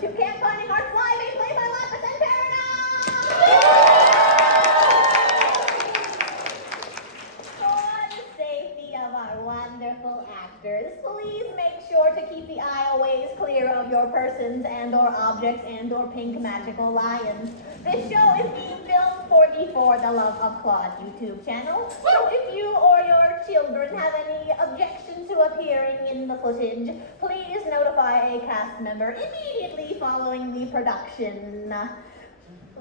to Camp Finding Hearts Live, a play by Lapis and Peridot! For the safety of our wonderful actors, please make sure to keep the aisleways clear of your persons and or objects and or pink magical lions. This show is being filmed for the For the Love of Clod YouTube channel, so if you or your children have any objection to appearing in the footage, please notify a cast member immediately following the production.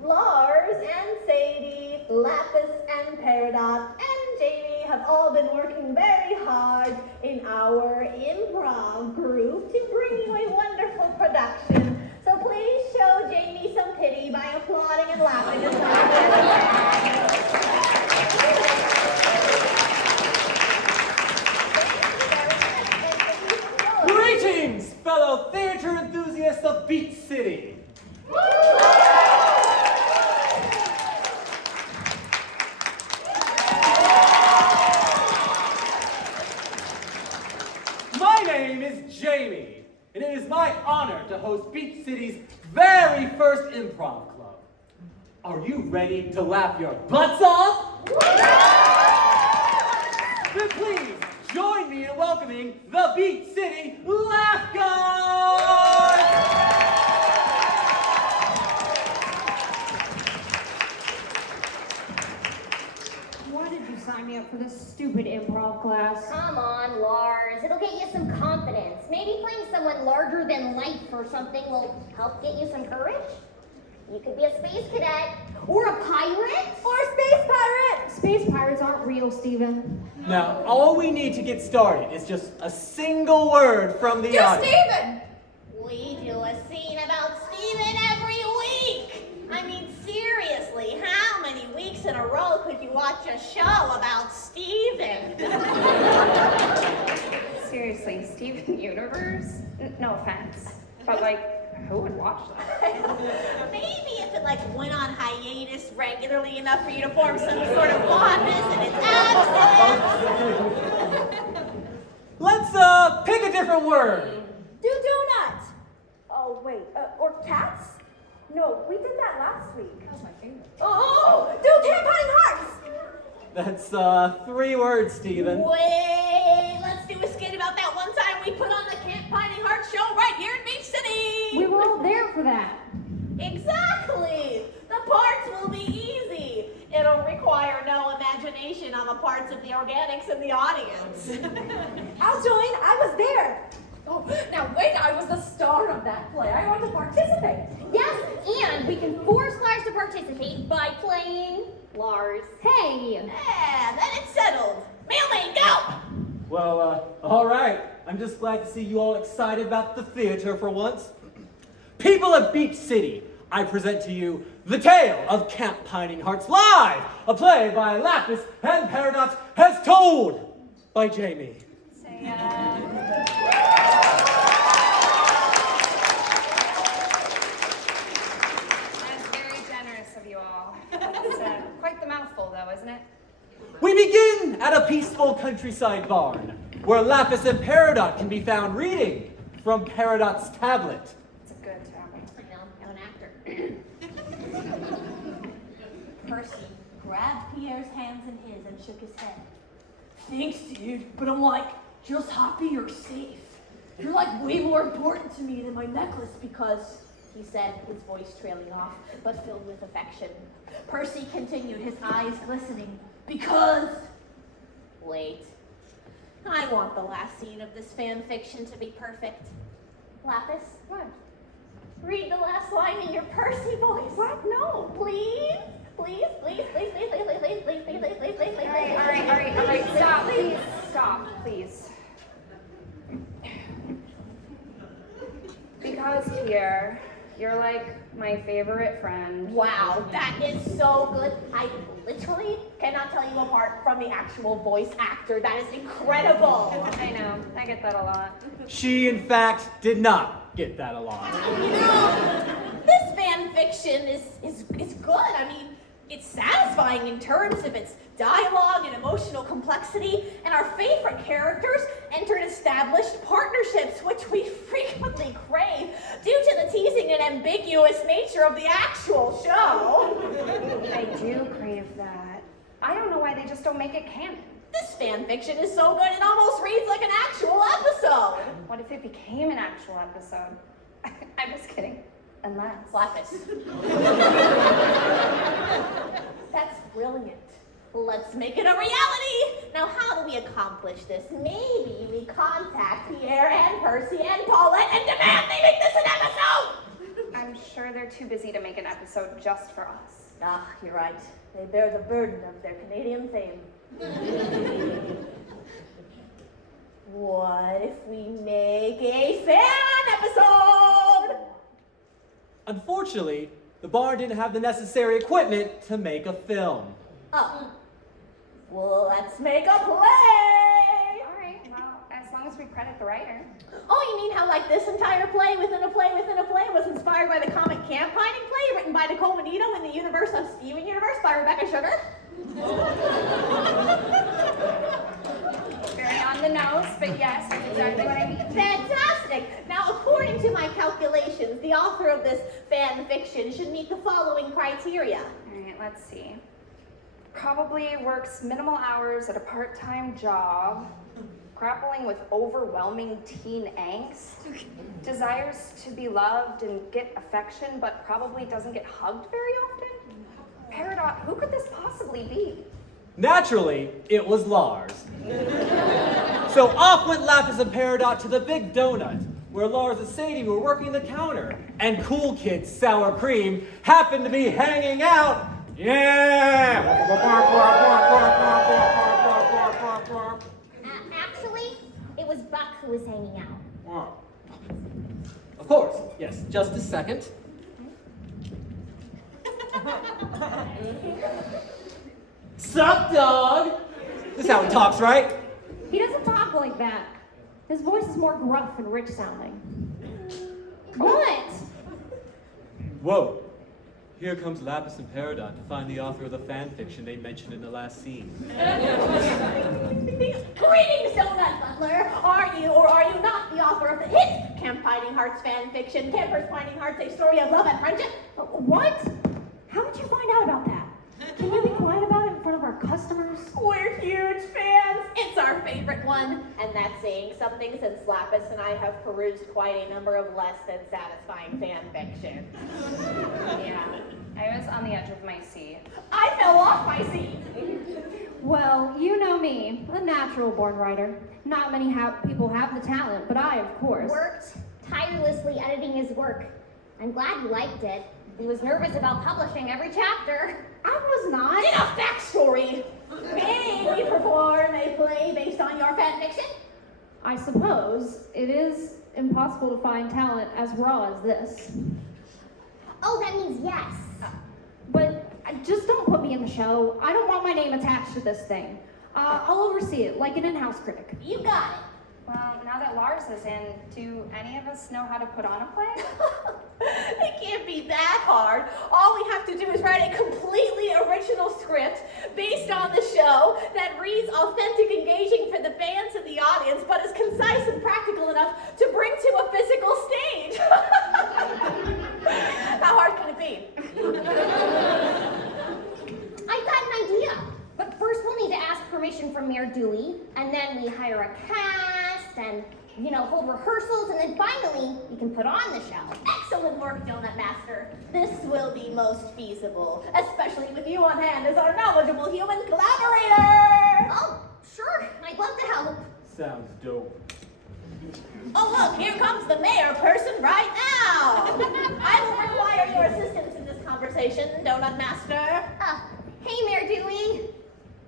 Lars and Sadie, Lapis and Peridot, and Jamie have all been working very hard in our improv group to bring you a wonderful production. So please show Jamie some pity by applauding and laughing as loud. Greetings, fellow theater enthusiasts of Beach City. My name is Jamie. And it is my honor to host Beach City's very first improv club. Are you ready to laugh your butts off? Then please join me in welcoming the Beach City Laugh Guys! Why did you sign me up for this stupid improv class? Come on, Lars. It'll get you some confidence. Maybe playing someone larger than life or something will help get you some courage. You could be a space cadet. Or a pirate. Or a space pirate! Space pirates aren't real, Steven. Now, all we need to get started is just a single word from the audience. Steven! We do a scene about Steven every week! I mean, seriously, how many weeks in a row could you watch a show about Steven? Seriously, Steven Universe? No offense. But who would watch that? Maybe if it went on hiatus regularly enough for you to form some sort of fondness in its absence. Let's pick a different word. Do donuts! Oh, wait, or cats? No, we did that last week. That was my favorite. Oh, do campaign hearts! That's 3 words, Steven. Wait, let's do a skit about that one time we put on the Camp Finding Hearts show right here in Beach City. We were all there for that. Exactly. The parts will be easy. It'll require no imagination on the parts of the organics in the audience. I'll join, I was there. Oh, now wait, I was the star of that play. I want to participate. Yes, and we can force Lars to participate by playing Lars. Hey! Yeah, then it's settled. Mailman, go! Well, all right. I'm just glad to see you all excited about the theater for once. People of Beach City, I present to you The Tale of Camp Finding Hearts Live, a play by Lapis and Peridot as told by Jamie. That's very generous of you all. It's quite the mouthful, though, isn't it? We begin at a peaceful countryside barn, where Lapis and Peridot can be found reading from Peridot's tablet. It's a good tablet. I'm an actor. Percy grabbed Pierre's hands in his and shook his head. Thanks, dude, but I'm just happy you're safe. You're way more important to me than my necklace because... He said, his voice trailing off, but filled with affection. Percy continued, his eyes glistening. Because... Wait. I want the last scene of this fan fiction to be perfect. Lapis? What? Read the last line in your Percy voice. What? No. Please? Please, please, please, please, please, please, please, please, please, please, please, please, please, All right. Stop, please. Stop, please. Because Pierre, you're my favorite friend. Wow, that is so good. I literally cannot tell you apart from the actual voice actor. That is incredible. I know. I get that a lot. She, in fact, did not get that a lot. This fan fiction is good. I mean, it's satisfying in terms of its dialogue and emotional complexity, and our favorite characters entered established partnerships, which we frequently crave due to the teasing and ambiguous nature of the actual show. I do crave that. I don't know why they just don't make it canon. This fan fiction is so good it almost reads like an actual episode. What if it became an actual episode? I'm just kidding. Unless. Lapis. That's brilliant. Let's make it a reality. Now, how do we accomplish this? Maybe we contact Pierre and Percy and Paulette and demand they make this an episode. I'm sure they're too busy to make an episode just for us. Ah, you're right. They bear the burden of their Canadian fame. What if we make a fan episode? Unfortunately, the barn didn't have the necessary equipment to make a film. Oh. Well, let's make a play! Alright, well, as long as we credit the writer. Oh, you mean how like this entire play within a play within a play was inspired by the comic Camp Pining play written by Nicole Manino in the universe of Steven Universe by Rebecca Sugar? Very on the nose, but yes, that's exactly what I mean. Fantastic! Now, according to my calculations, the author of this fan fiction should meet the following criteria. Alright, let's see. Probably works minimal hours at a part-time job, grappling with overwhelming teen angst, desires to be loved and get affection, but probably doesn't get hugged very often. Peridot, who could this possibly be? Naturally, it was Lars. So off went Lapis and Peridot to the Big Donut, where Lars and Sadie were working the counter, and Cool Kid Sour Cream happened to be hanging out. Yeah! Actually, it was Buck who was hanging out. Of course, yes, just a second. Sup, dog? This is how he talks, right? He doesn't talk like that. His voice is more gruff and rich sounding. What? Whoa. Here comes Lapis and Peridot to find the author of the fan fiction they mentioned in the last scene. Greetings, Donut Butler! Are you or are you not the author of the hit Camp Pining Hearts fan fiction, Campers Pining Hearts, A Story of Love and Friendship? What? How did you find out about that? Can you be quiet about it in front of our customers? We're huge fans. It's our favorite one. And that's saying something since Lapis and I have perused quite a number of less than satisfying fan fiction. Yeah, I was on the edge of my seat. I fell off my seat. Well, you know me, a natural-born writer. Not many people have the talent, but I, of course. Worked tirelessly editing his work. I'm glad you liked it. He was nervous about publishing every chapter. I was not. Enough backstory. May we perform a play based on your fan fiction? I suppose it is impossible to find talent as raw as this. Oh, that means yes. But just don't put me in the show. I don't want my name attached to this thing. I'll oversee it, like an in-house critic. You got it. Well, now that Lars is in, do any of us know how to put on a play? It can't be that hard. All we have to do is write a completely original script based on the show that reads authentic, engaging for the fans and the audience, but is concise and practical enough to bring to a physical stage. How hard can it be? I've got an idea. But first we'll need to ask permission from Mayor Dewey, and then we hire a cast, and, hold rehearsals, and then finally we can put on the show. Excellent work, Donut Master. This will be most feasible, especially with you on hand as our knowledgeable human collaborator. Oh, sure. I'd love to help. Sounds dope. Oh, look, here comes the mayor person right now. I will require your assistance in this conversation, Donut Master. Hey, Mayor Dewey.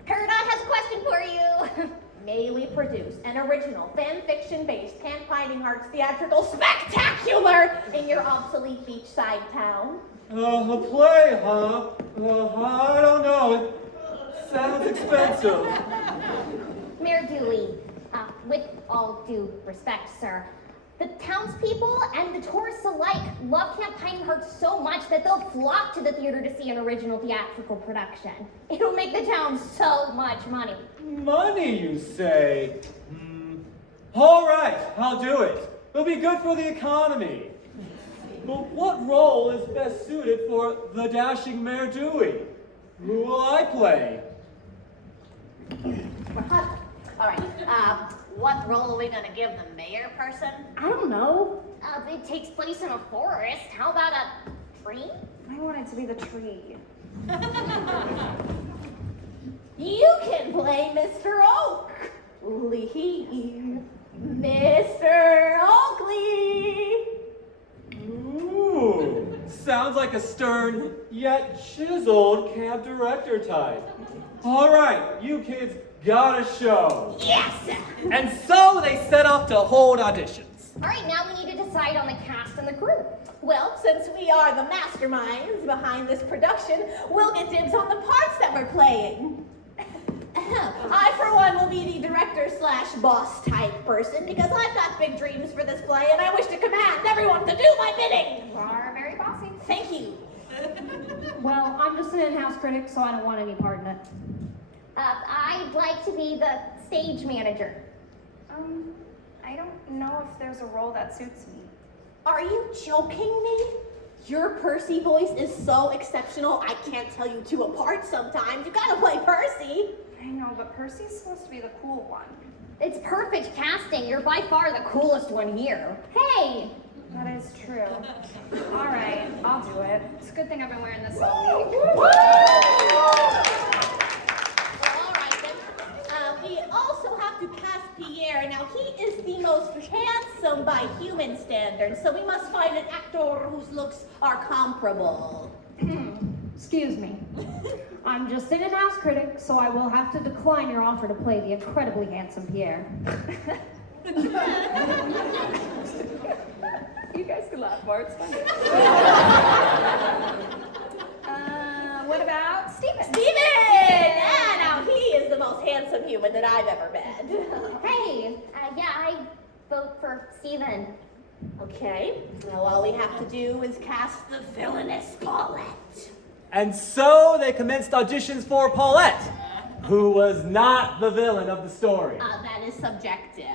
Peridot has a question for you. May we produce an original fan fiction-based Camp Pining Hearts theatrical spectacular in your obsolete beachside town? A play, huh? I don't know. It sounds expensive. Mayor Dewey, with all due respect, sir, the townspeople and the tourists alike love Camp Pining Hearts so much that they'll flock to the theater to see an original theatrical production. It'll make the town so much money. Money, you say? All right, I'll do it. It'll be good for the economy. But what role is best suited for the dashing Mayor Dewey? Who will I play? All right. What role are we gonna give the mayor person? I don't know. It takes place in a forest. How about a tree? I wanted to be the tree. You can play Mr. Oakley. Mr. Oakley. Ooh, sounds like a stern yet chiseled camp director type. All right, you kids got a show. Yes! And so they set off to hold auditions. All right, now we need to decide on the cast and the crew. Well, since we are the masterminds behind this production, we'll get dibs on the parts that we're playing. I, for one, will be the director/boss type person because I've got big dreams for this play and I wish to command everyone to do my bidding. You are very bossy. Thank you. Well, I'm just an in-house critic, so I don't want any part in it. I'd like to be the stage manager. I don't know if there's a role that suits me. Are you joking me? Your Percy voice is so exceptional, I can't tell you two apart sometimes. You gotta play Percy. I know, but Percy's supposed to be the cool one. It's perfect casting. You're by far the coolest one here. Hey! That is true. All right, I'll do it. It's a good thing I've been wearing this all week. Well, all right then. We also have to cast Pierre. Now, he is the most handsome by human standards, so we must find an actor whose looks are comparable. Excuse me. I'm just an in-house critic, so I will have to decline your offer to play the incredibly handsome Pierre. You guys can laugh more, it's funny. What about Steven? Steven! Now he is the most handsome human that I've ever met. Hey! Yeah, I vote for Steven. Okay, now all we have to do is cast the villainous Paulette. And so they commenced auditions for Paulette, who was not the villain of the story. That is subjective.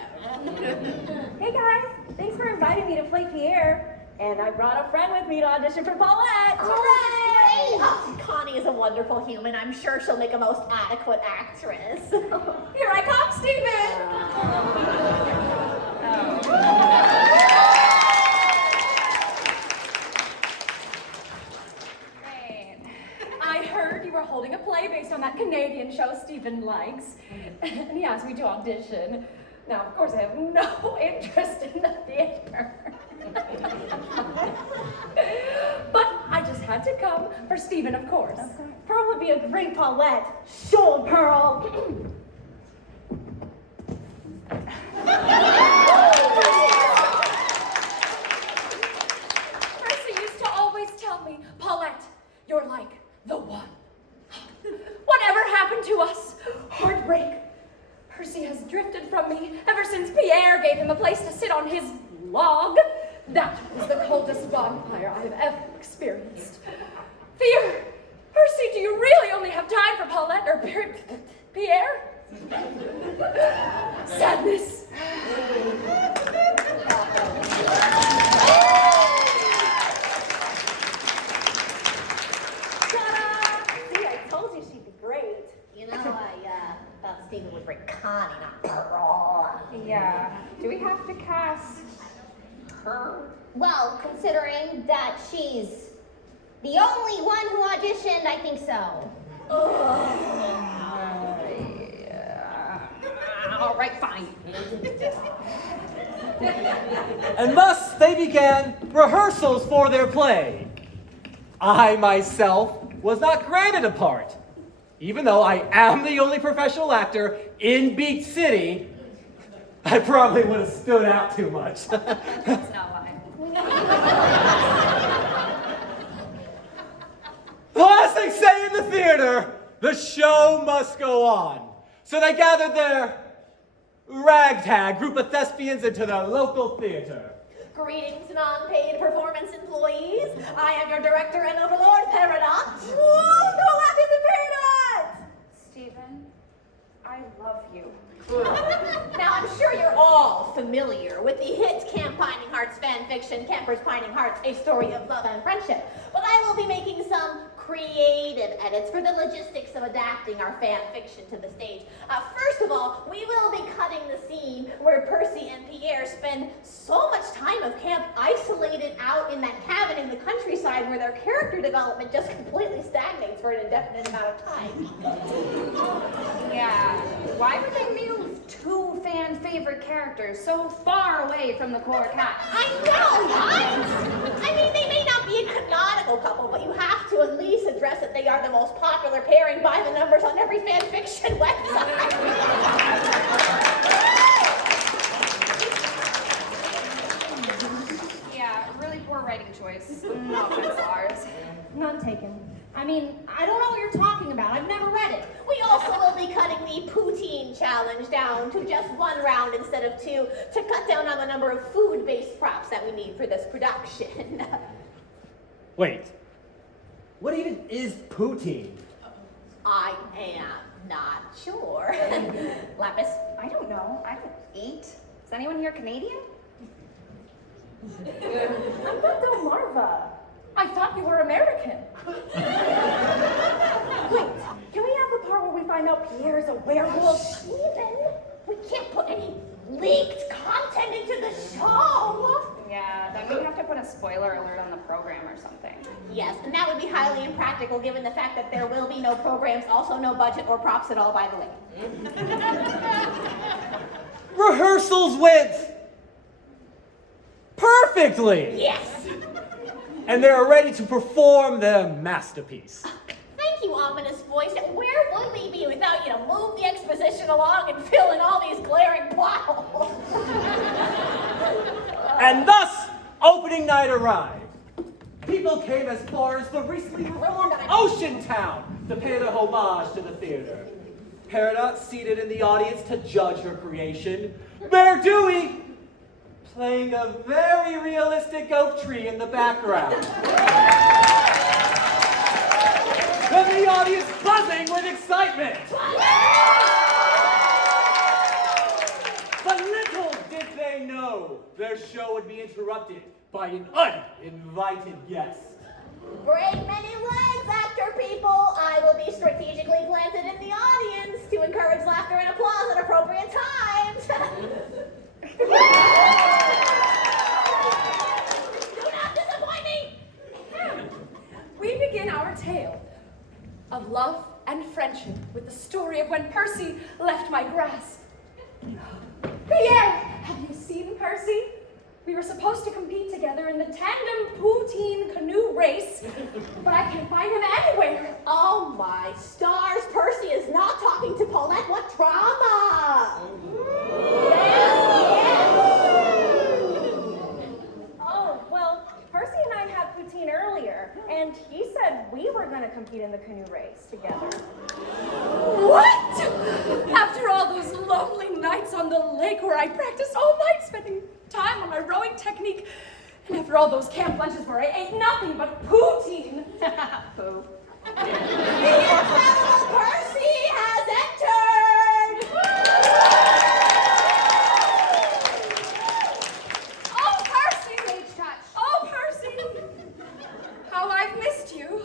Hey guys, thanks for inviting me to play Pierre. And I brought a friend with me to audition for Paulette. Hooray! Oh, Connie is a wonderful human. I'm sure she'll make a most adequate actress. Here I come, Great. I heard you were holding a play based on that Canadian show Stephen likes. And he asked me to audition. Now, of course, I have no interest in the theater. But I just had to come for Stephen, of course. Pearl would be a great Paulette. Sure, Pearl. Percy used to always tell me, Paulette, you're like the one. Whatever happened to us? Heartbreak. Percy has drifted from me ever since Pierre gave him a place to sit on his log. That was the coldest bonfire I've ever experienced. Fear! Percy, do you really only have time for Paulette or Pierre? Sadness. Ta-da! See, I told you she'd be great. You know, I thought Steven would bring Connie, not Pearl. Yeah. Do we have to cast her? Well, considering that she's the only one who auditioned, I think so. All right, fine. And thus they began rehearsals for their play. I myself was not granted a part. Even though I am the only professional actor in Beach City, I probably would have stood out too much. That's not lying. Well, as they say in the theater, the show must go on. So they gathered their ragtag group of thespians into the local theater. Greetings, non-paid performance employees. I am your director and overlord, Peridot. Woo! No Lapis and Peridot! Steven, I love you. Now, I'm sure you're all all familiar with the hit Camp Pining Hearts fan fiction, Campers Pining Hearts, A Story of Love and Friendship, but I will be making some creative edits for the logistics of adapting our fan fiction to the stage. First of all, we will be cutting the scene where Percy and Pierre spend so much time of camp isolated out in that cabin in the countryside where their character development just completely stagnates for an indefinite amount of time. Yeah, why would they move two fan favorite characters so far away from the core cast? I know, right? I mean, they may not be a canonical couple, but you have to at least address that they are the most popular pairing by the numbers on every fan fiction website. Yeah, really poor writing choice. No offense, Lars. None taken. I mean, I don't know what you're talking about. I've never read it. We also will be cutting the poutine challenge down to just 1 round instead of 2 to cut down on the number of food-based props that we need for this production. Wait, what even is poutine? I am not sure. Lapis, I don't know. I don't eat. Is anyone here Canadian? I'm from Delmarva. I thought you were American. Wait, can we have the part where we find out Pierre is a werewolf? Steven, we can't put any leaked content into the show. Yeah, then we'd have to put a spoiler alert on the program or something. Yes, and that would be highly impractical given the fact that there will be no programs, also no budget or props at all, by the way. Rehearsals went perfectly! Yes! And they're ready to perform their masterpiece. Thank you, ominous voice. Where would we be without you to move the exposition along and fill in all these glaring plot holes? And thus, opening night arrived. People came as far as the recently reformed Ocean Town to pay their homage to the theater. Peridot seated in the audience to judge her creation. Dewey playing a very realistic oak tree in the background. And the audience buzzing with excitement. But little did they know their show would be interrupted by an uninvited guest. Break many legs, actor people. I will be strategically planted in the audience to encourage laughter and applause at appropriate times. Do not disappoint me. We begin our tale of love and friendship with the story of when Percy left my grasp. Pierre, have you seen Percy? We were supposed to compete together in the tandem poutine canoe race, but I can't find him anywhere. Oh my stars, Percy is not talking to Paulette. What drama! Oh, well, Percy and I had poutine earlier, and he said we were going to compete in the canoe race together. What? After all those lonely nights on the lake where I practiced all night spending time on my rowing technique, and after all those camp lunches where I ate nothing but poutine. Poo. The infallible Percy has entered! Oh, Percy! Stage touch. Oh, Percy! How I've missed you.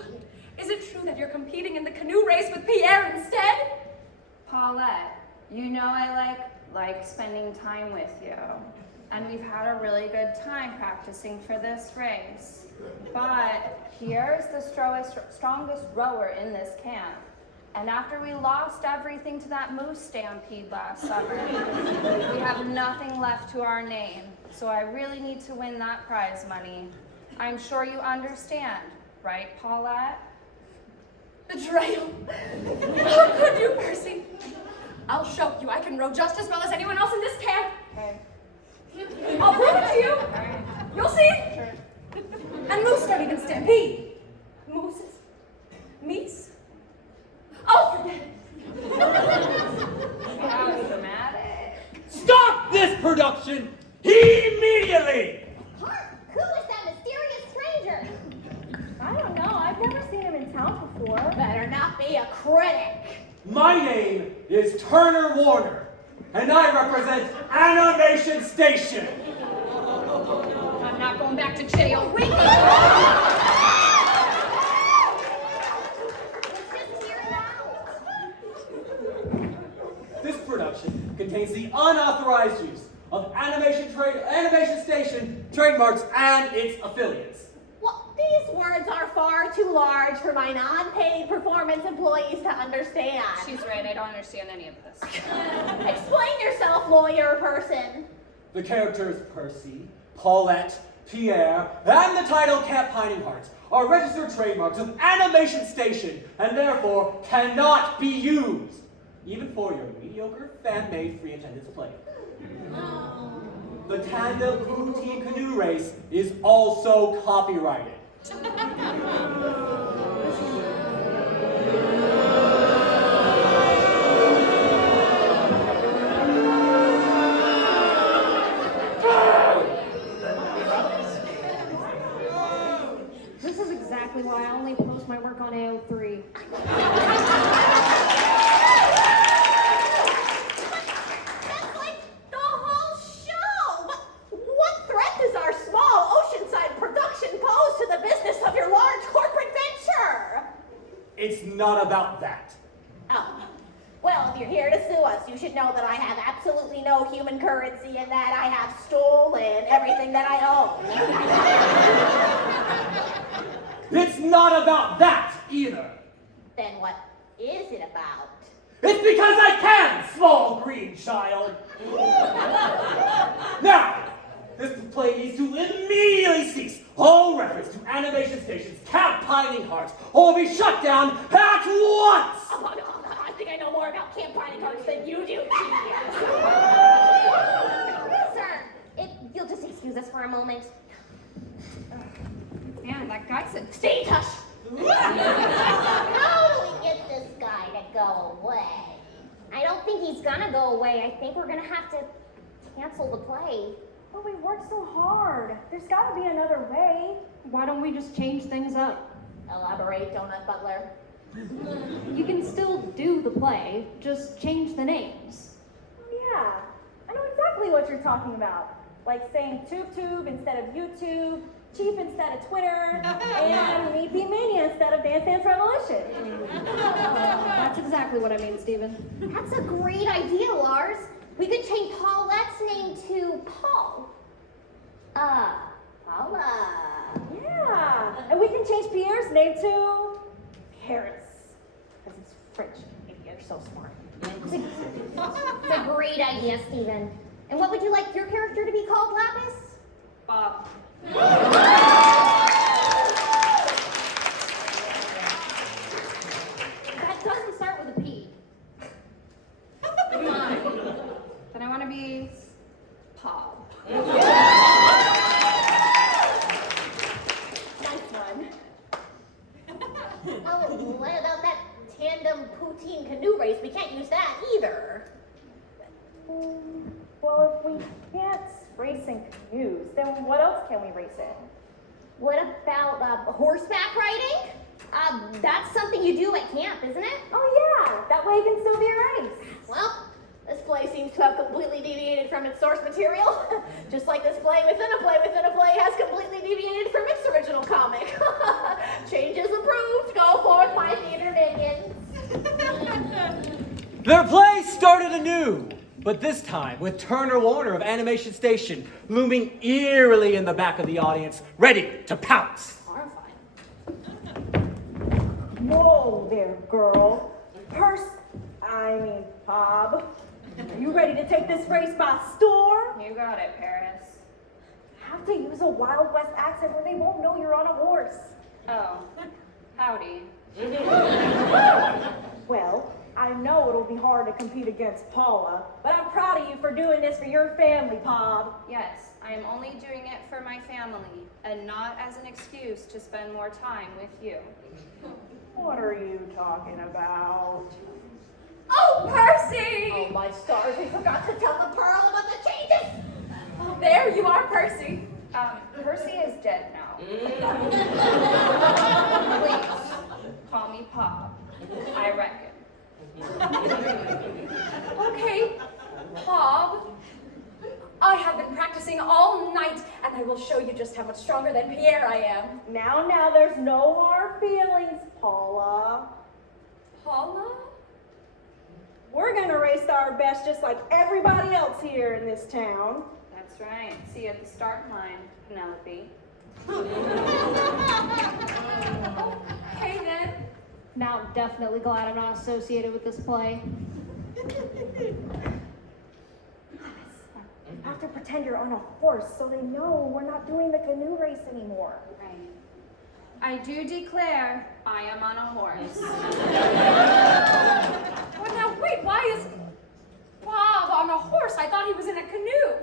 Is it true that you're competing in the canoe race with Pierre instead? Paulette, you know I like spending time with you. And we've had a really good time practicing for this race. But Pierre is the strongest rower in this camp. And after we lost everything to that moose stampede last summer, we have nothing left to our name. So I really need to win that prize money. I'm sure you understand, right, Paulette? Betrayal. How could you, Percy? I'll show you I can row just as well as anyone else in this camp. Okay. I'll prove it to you. All right. You'll see. Sure. And moose don't even stampede. Mooses. Meese. I'll forget it. That was dramatic. Stop this production immediately! Hark! Who is that mysterious stranger? I don't know. I've never seen him in town before. Better not be a critic. My name is Turner Warner. And I represent Animation Station. I'm not going back to jail. Wait! Let's just hear it out. This production contains the unauthorized use of Animation Station trademarks and its affiliates. Well, these words are far too large for my non-paid performance employees to understand. She's right, I don't understand any of this. Explain yourself, lawyer person. The characters Percy, Paulette, Pierre, and the title Camp Pining Hearts are registered trademarks of Animation Station and therefore cannot be used, even for your mediocre fan-made free attendance play. The tandem poutine canoe race is also copyrighted. This is exactly why I only post my work on AO3. That's like the whole show. What threat does our small oceanside production pose to the business of your large corporate venture? It's not about that. Oh. Well, if you're here to sue us, you should know that I have absolutely no human currency and that I have stolen everything that I own. It's not about that either. Then what is it about? It's because I can, small green child. Now, this play needs to immediately cease all reference to Animation Station's Camp Pining Hearts or will be shut down at once. Oh, no, I think I know more about Camp Pining Hearts than you do. Sir, if you'll just excuse us for a moment. Man, that guy said, Stay hush. How do we get this guy to go away? I don't think he's gonna go away. I think we're gonna have to cancel the play. But we worked so hard. There's gotta be another way. Why don't we just change things up? Elaborate, Donut Butler. You can still do the play, just change the names. Oh yeah, I know exactly what you're talking about. Like saying TubeTube instead of YouTube, Chief instead of Twitter, and Meet the Mania instead of Dance Dance Revolution. That's exactly what I mean, Steven. That's a great idea, Lars. We could change Paulette's name to Paul. Koala. Yeah, and we can change Pierre's name to Paris, because it's French. Maybe you're so smart. It's a great idea, Steven. And what would you like your character to be called, Lapis? Bob. That doesn't start with a P. Fine. Then I want to be Paul. Nice one. Oh, what about that tandem poutine canoe race? We can't use that either. Well, if we can't race in canoes, then what else can we race in? What about horseback riding? That's something you do at camp, isn't it? Oh yeah, that way it can still be a race. Well, this play seems to have completely deviated from its source material. Just like this play within a play within a play has completely deviated from its original comic. Changes approved. Go forth, my theater minions. Their play started anew, but this time with Turner Warner of Animation Station looming eerily in the back of the audience, ready to pounce. Horrifying. Whoa there, girl. Bob. Are you ready to take this race by storm? You got it, Paris. Have to use a Wild West accent where they won't know you're on a horse. Oh, howdy. Well, I know it'll be hard to compete against Paula, but I'm proud of you for doing this for your family, Bob. Yes, I am only doing it for my family and not as an excuse to spend more time with you. What are you talking about? Oh, Percy! Oh, my stars, we forgot to tell the Pearl about the changes. Oh, there you are, Percy. Percy is dead now. Please, call me Pop. I reckon. Okay, Bob, I have been practicing all night, and I will show you just how much stronger than Pierre I am. Now, there's no hard feelings, Paula. Paula? We're gonna race our best just like everybody else here in this town. That's right. See you at the start line, Penelope. Okay then. Now I'm definitely glad I'm not associated with this play. You have to pretend you're on a horse so they know we're not doing the canoe race anymore. Right. I do declare I am on a horse. Well, now wait, why is Bob on a horse? I thought he was in a canoe.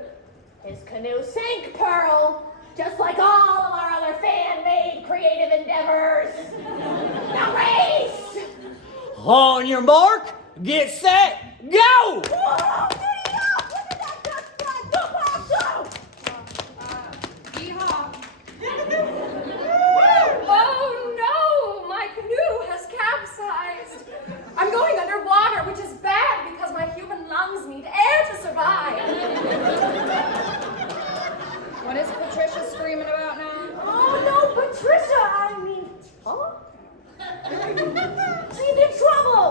His canoe sank, Pearl, just like all of our other fan-made creative endeavors. Now race! On your mark, get set, go! Whoa, giddy up! Look at that duck fly! Go, Bob, go! Yeehaw. Oh no, my canoe has capsized. I'm going underwater, which is bad because my human lungs need air to survive. What is Patricia screaming about now? Oh no, Patricia! I mean, huh? She's in trouble!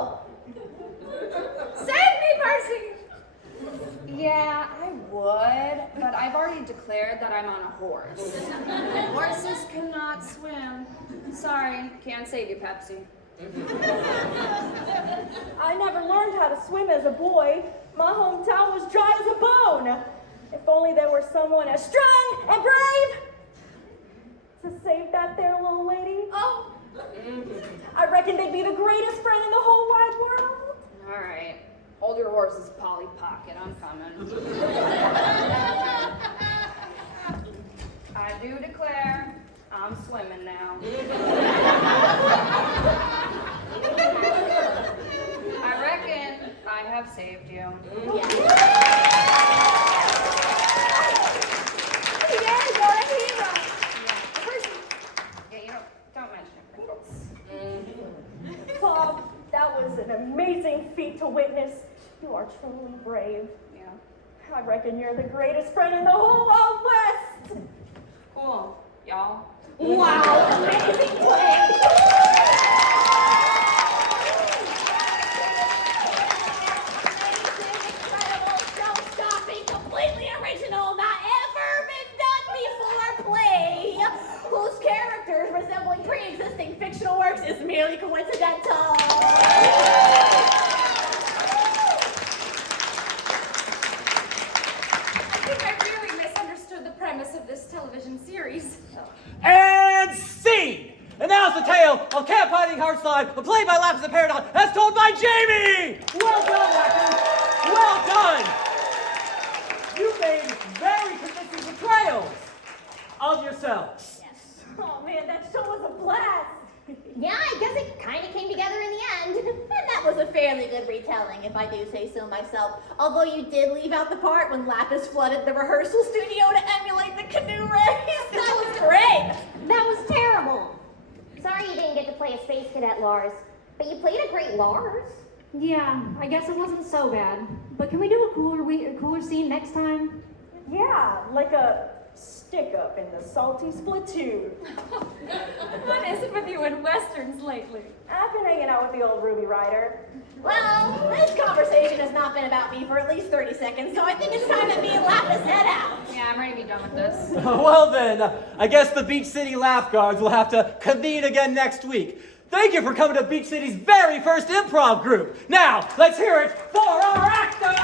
Save me, Percy! Yeah, I would, but I've already declared that I'm on a horse. And horses cannot swim. Sorry, can't save you, Pepsi. I never learned how to swim as a boy. My hometown was dry as a bone. If only there were someone as strong and brave to save that there little lady. Oh, I reckon they'd be the greatest friend in the whole wide world. All right, hold your horses, Polly Pocket. I'm coming. I do declare I'm swimming now. I reckon I have saved you. yeah, you're a hero. Yeah, you don't mention it. Bob, that was an amazing feat to witness. You are truly brave. Yeah. I reckon you're the greatest friend in the whole Wild West. Cool, y'all. Wow, amazing play! Amazing, incredible, show-stopping, completely original, not ever been done before play, whose characters resembling pre-existing fictional works is merely coincidental. I think I really misunderstood the premise of this television series. And scene! And now's the tale of Camp Hiding Heart Slide, played by Lapis and Peridot, as told by Jamie! Well done, actors! Well done! You made very convincing portrayals of yourselves. Yes. Oh man, that show was a blast. Yeah, I guess it kind of came together in the end. And that was a fairly good retelling, if I do say so myself. Although you did leave out the part when Lapis flooded the rehearsal studio to emulate the canoe race. That was great. That was terrible. Sorry you didn't get to play a space cadet, Lars. But you played a great Lars. Yeah, I guess it wasn't so bad. But can we do a cooler scene next time? Yeah, like a stick-up in the salty splatoon. What is it with you and westerns lately? I've been hanging out with the old Ruby Rider. Well, this conversation has not been about me for at least 30 seconds, so I think it's time that me and Lapis head out. Yeah, I'm ready to be done with this. Well then, I guess the Beach City Laugh Guards will have to convene again next week. Thank you for coming to Beach City's very first improv group. Now, let's hear it for our actors!